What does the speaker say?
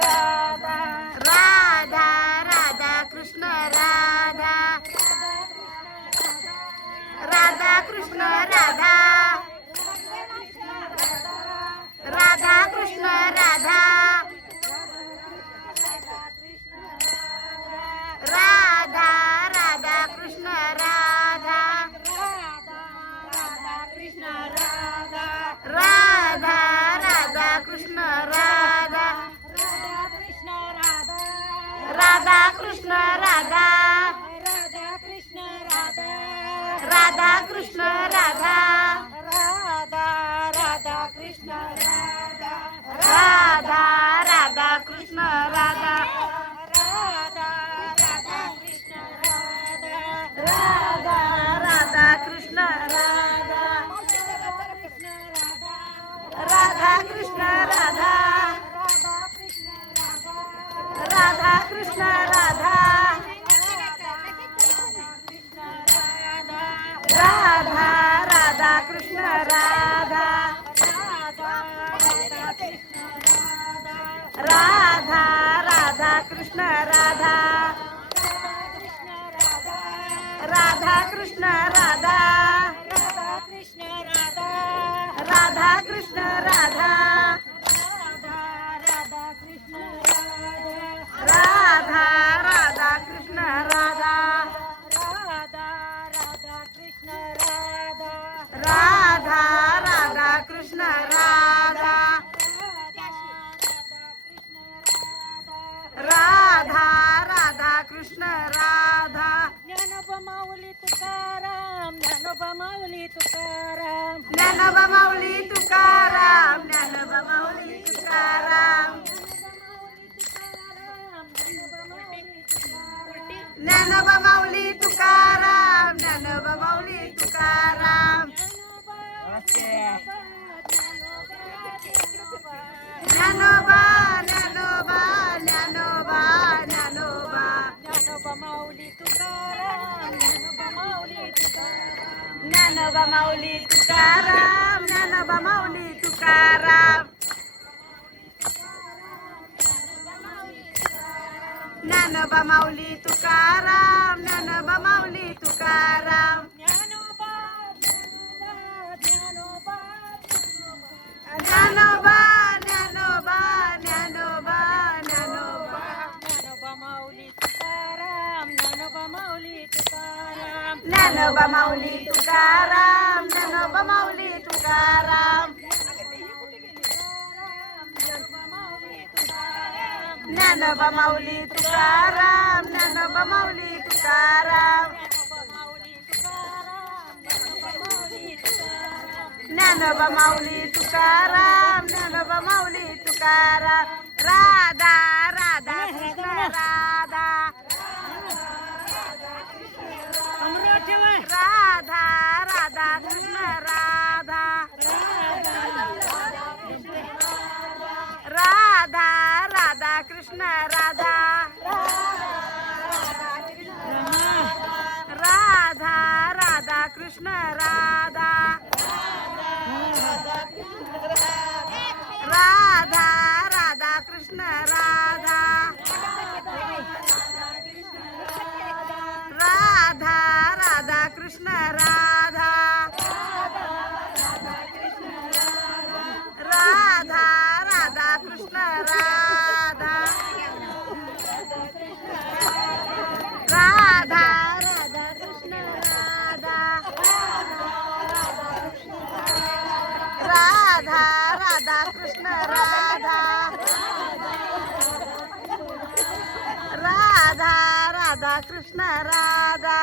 Radha Radha Radha Krishna Radha Radha Krishna Radha Radha Krishna Radha Radha Radha Krishna Radha Radha Radha Krishna Radha Radha Krishna Radha Radha Krishna Radha Radha Krishna Radha Radha Radha Krishna Radha Radha Radha Krishna Radha Radha Krishna Radha Radha Krishna Radha Radha Radha Krishna Radha Radha Radha Krishna Radha Radha Krishna Radha Radha Krishna Radha Radha Radha Krishna Radha Radha Radha Krishna Radha Radha Radha Krishna Radha Dnyanoba Mauli Tukaram Dnyanoba Mauli Tukaram Dnyanoba Mauli Tukaram Dnyanoba Mauli Tukaram Dnyanoba Mauli Tukaram Dnyanoba Mauli Tukaram Dnyanoba Dnyanoba Dnyanoba Dnyanoba Dnyanoba Mauli Tukaram Dnyanoba Mauli Tukaram Dnyanoba Mauli Tukaram Dnyanoba Mauli Tukaram Dnyanoba Mauli Tukaram Dnyanoba Mauli Tukaram Dnyanoba Dnyanoba Dnyanoba Dnyanoba Dnyanoba Dnyanoba Dnyanoba Mauli Tukaram Dnyanoba Mauli Tukaram Dnyanoba Mauli Tukaram Dnyanoba Mauli Tukaram Dnyanoba Mauli Tukaram Dnyanoba Mauli Tukaram Dnyanoba Mauli Tukaram Dnyanoba Mauli Tukaram Radha Radha Krishna Radha Radha Radha Krishna Radha Radha Radha Krishna Radha Radha Radha Krishna Radha Radha Radha Krishna Radha Radha Radha Krishna Radha Radha Radha Krishna Radha Radha Radha Krishna Radha Radha Radha Krishna Radha Radha Radha Krishna Radha